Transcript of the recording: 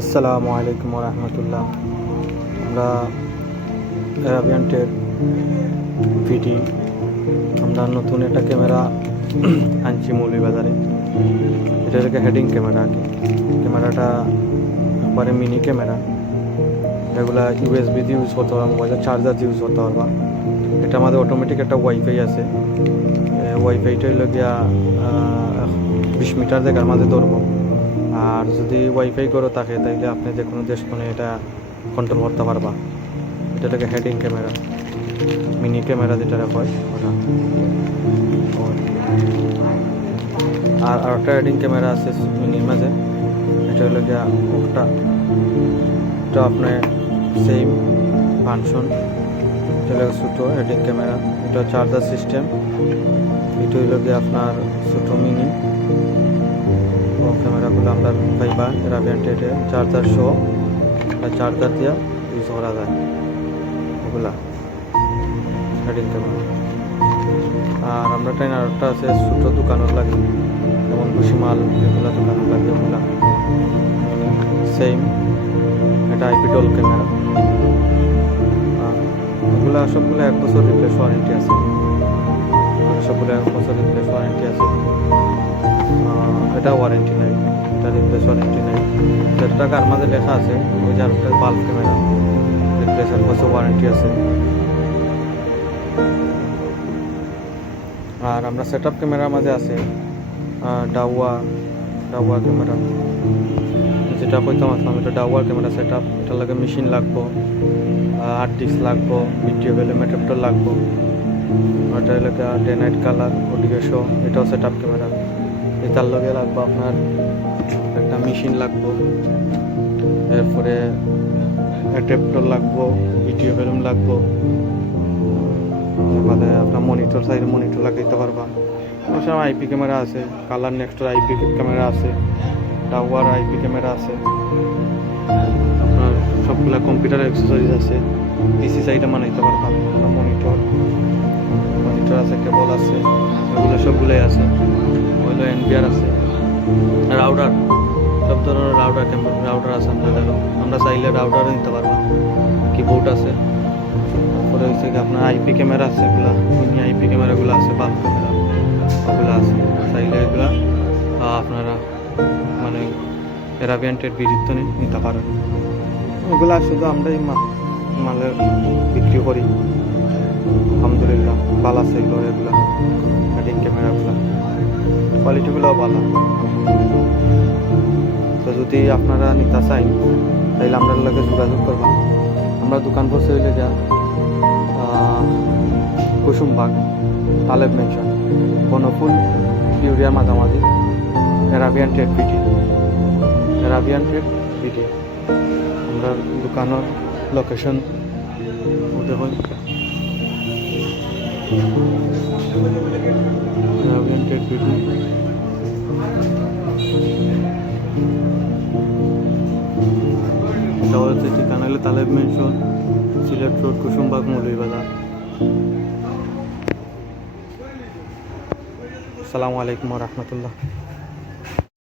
আসসালামু আলাইকুম রহমতুল্লাহ। আমরা অ্যারাবিয়ানটের ভিডি আমরা নতুন একটা ক্যামেরা আনছি মৌলভীবাজারে। এটা হচ্ছে হেডিং ক্যামেরা আর কি। ক্যামেরাটা একবারে মিনি ক্যামেরা, এগুলা ইউএসবি দিয়ে ইউজ করতে পারবা, মোবাইলের চার্জার দিয়ে ইউজ করতে পারবা। এটা আমাদের অটোমেটিক একটা ওয়াইফাই আছে। ওয়াইফাইটা হইল গিয়া 20 মিটার জায়গার মাঝে ধরবো। আর যদি ওয়াইফাই করো থাকে তাইলে আপনি যে কোনো দেশ কোণে এটা কন্ট্রোল করতে পারবা। এটাকে হেডিং ক্যামেরা, মিনি ক্যামেরা যেটা হয় ওটা। আর একটা হেডিং ক্যামেরা আছে মিনির মাঝে, এটা হলো গিয়া ওটা আপনার সেম ফাংশন। এটা হলো ছোটো হেডিং ক্যামেরা, এটা চার্জার সিস্টেম। এটা হইল গিয়ে আপনার ছোটো মিনি ক্যামেরাগুলো আমরা পাইবা অ্যারাবিয়ানটেডে চার্জার সহ, চার্জার দিয়ে ইউজ করা যায় ওগুলা হেডিং ক্যামেরা। আর আমরা টাইম আরেকটা আছে ছোটো দোকানের লাগে, যেমন ভুসিমাল এগুলা দোকানের লাগে, ওগুলা সেম। এটা আইপি ডল ক্যামেরা। এগুলা সবগুলো 1 বছর রিপ্লেস ওয়ারেন্টি আছে, সবগুলো 1 বছর রিপ্লেস ওয়ারেন্টি আছে। এটা ওয়ারেন্টি নাই, এটা রিপ্লেস ওয়ারেন্টি নাই। 1,000 টাকার মাঝে লেখা আছে ওই যে আরেকটা বাল্ব ক্যামেরা, রিপ্লেস 1 বছর ওয়ারেন্টি আছে। আর আমরা সেট আপ ক্যামেরার মাঝে আছে ডাওয়া ক্যামেরা, যেটা কইতাম আসলাম এটা ডাওয়ার ক্যামেরা সেট আপ। এটার লাগে মেশিন লাগবো, হার্ড ডিস্ক লাগবো, ভিডিও ভ্যালুমেট্রিপ্টর লাগবো। ওটা এলাকা day night colour audio show, এটাও সেট আপ ক্যামেরা। এটার লগে লাগবো আপনার একটা মেশিন লাগবো, এরপরে অ্যাডাপ্টর লাগবো, ভিডিও ভ্যালুম লাগবো, মানে আপনার মনিটর সাইডে মনিটর লাগাইতে পারবা। ওসব আইপি ক্যামেরা আছে, কালার নেক্সটের আইপি ক্যামেরা আছে, টাওয়ার আইপি ক্যামেরা আছে, আপনার সবগুলা কম্পিউটার অ্যাক্সেসরিজ আছে। পিসি সাইডে বানাইতে পারবা, মনিটর আছে, কেবল আছে, এগুলো সবগুলোই আছে। ওইগুলো এনপিআর আছে, রাউটার, সব ধরনের রাউটার আছে আমাদের। আমরা চাইলে রাউটারও নিতে পারবো, কিবোর্ড আছে। তারপরে হচ্ছে কি আপনার আইপি ক্যামেরা আছে, এগুলা মিনি আইপি ক্যামেরাগুলো আছে, বাল্ব ক্যামেরা ওগুলো আছে। চাইলে এগুলা আপনারা মানে অ্যারাবিয়ানটেড বিদ্যুৎ নিতে পারেন। ওগুলা শুধু আমরাই মালের বিক্রি করি। আলহামদুলিল্লাহ ভালো আছে এগুলা হেডিং ক্যামেরাগুলো, কোয়ালিটিগুলোও ভালো। তো যদি আপনারা নিতে চাই তাইলে আমরা লগে যোগাযোগ করবেন। আমরা দোকান বসে হইলে যা কুসুমবাগ, তালেব মেনশন, বনফুল, ইউরিয়ার মাঝামাঝি, অ্যারাবিয়ানটেড ভিডি। আমরা দোকানের লোকেশন দেখুন, অ্যারাবিয়ানটেড ভিডি। এটা হচ্ছে ঠিকানা হলো তালেব মেনশন, সিলেট রোড, কুসুমবাগ, মৌলভীবাজার। আসসালামু আলাইকুম রহমতুল্লাহ।